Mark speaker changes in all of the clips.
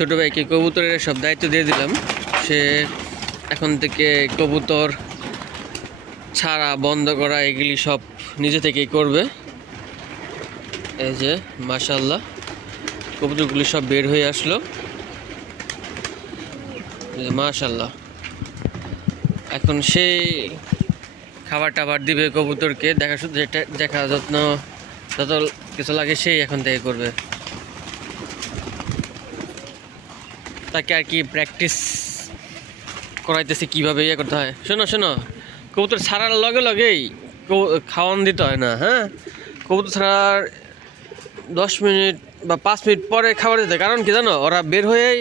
Speaker 1: ছোটো ভাইকে কবুতরের সব দায়িত্ব দিয়ে দিলাম। সে এখন থেকে কবুতর ছাড়া, বন্ধ করা, এগুলি সব নিজে থেকেই করবে। এই যে মাশাল্লাহ কবুতরগুলি সব বের হয়ে আসলো। মাশাল্লাহ এখন সেই খাবার টাবার দিবে কবুতরকে, দেখা দেখা যত্ন যত কিছু লাগে সেই এখন থেকে করবে। তাকে আর কি প্র্যাকটিস করাইতেছে কীভাবে ইয়ে করতে হয়। শোনো শোনো, কবুতর ছাড়ার লগে লগেই খাওয়ান দিতে হয় না হ্যাঁ? কবুতর ছাড়ার দশ মিনিট বা পাঁচ মিনিট পরে খাবার দিতে কারণ কি জানো, ওরা বের হয়েই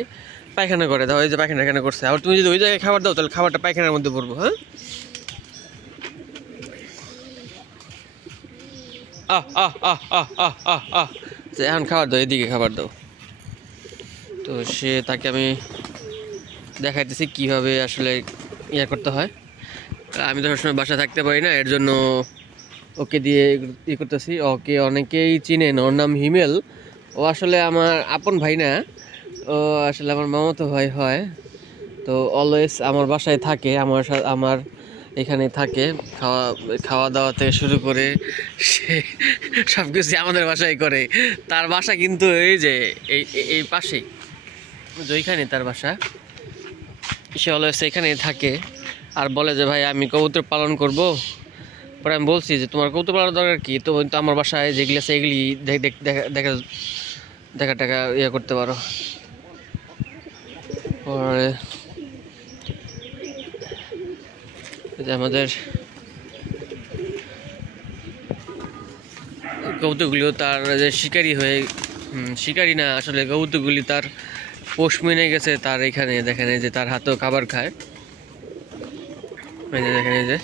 Speaker 1: পায়খানা করে দাও ওই যে পায়খানা এখানে করছে। আবার তুমি যদি ওই জায়গায় খাবার দাও, তাহলে খাবারটা পায়খানার মধ্যে পড়ব হ্যাঁ? আহ আহ আহ আহ আহ আহ আহ। এখন খাবার দাও, এদিকে খাবার দাও। তো সে তাকে আমি দেখাইতেছি কীভাবে আসলে ইয়ে করতে হয়। আমি তো সবসময় বাসায় থাকতে পারি না, এর জন্য ওকে দিয়ে ই করতেছি। ওকে অনেকেই চিনেন ওর নাম হিমেল। ও আসলে আমার আপন ভাই না, ও আসলে আমার মামাতো ভাই হয়। তো অলওয়েজ আমার বাসায় থাকে, আমার আমার এখানে থাকে। খাওয়া খাওয়া দাওয়া থেকে শুরু করে সে সব কিছু আমাদের বাসায় করে। তার বাসা কিন্তু এই যে এই- এই পাশেই। যে ওইখানে তার বাসা। সে অলওয়েজ এখানেই থাকে। আর বলে যে, ভাই, আমি কবুতর পালন করব। পরে আমি বলছি যে, তোমার কবুতর পালন দরকার কি? তো তো আমার বাসায় যেগুলি আছে, এগুলি দেখ- দেখ- টাকা ইয়ে করতে পারো। পরে আমাদের কবুতরগুলিও তার যে শিকারি হয়ে শিকারি না, আসলে কবুতরগুলি তার পোষ মেনে গেছে তার এখানে, দেখেন এই যে তার হাতেও খাবার খায়। এই যে দেখেন, এই যে।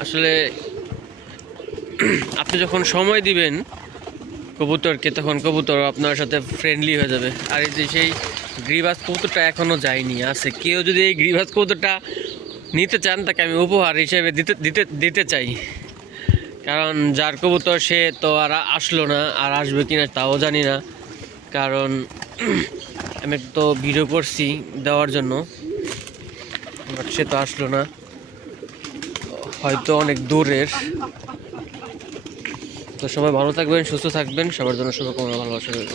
Speaker 1: আসলে আপনি যখন সময় দিবেন কবুতরকে, তখন কবুতর আপনার সাথে ফ্রেন্ডলি হয়ে যাবে। আর এই যে সেই গ্রিবাস কবুতরটা এখনও যায়নি, আছে। কেউ যদি এই গ্রিবাস কবুতরটা নিতে চান, তাকে আমি উপহার হিসেবে দিতে দিতে দিতে চাই। কারণ যার কবুতর সে তো আর আসলো না, আর আসবে কিনা তাও জানি না। কারণ আমি তো ভিডিও করছি দেওয়ার জন্য, বাট সে তো আসলো না। হয়তো অনেক দূরের। তো সবাই ভালো থাকবেন, সুস্থ থাকবেন। সবার জন্য শুভকামনা, ভালোবাসা রইল।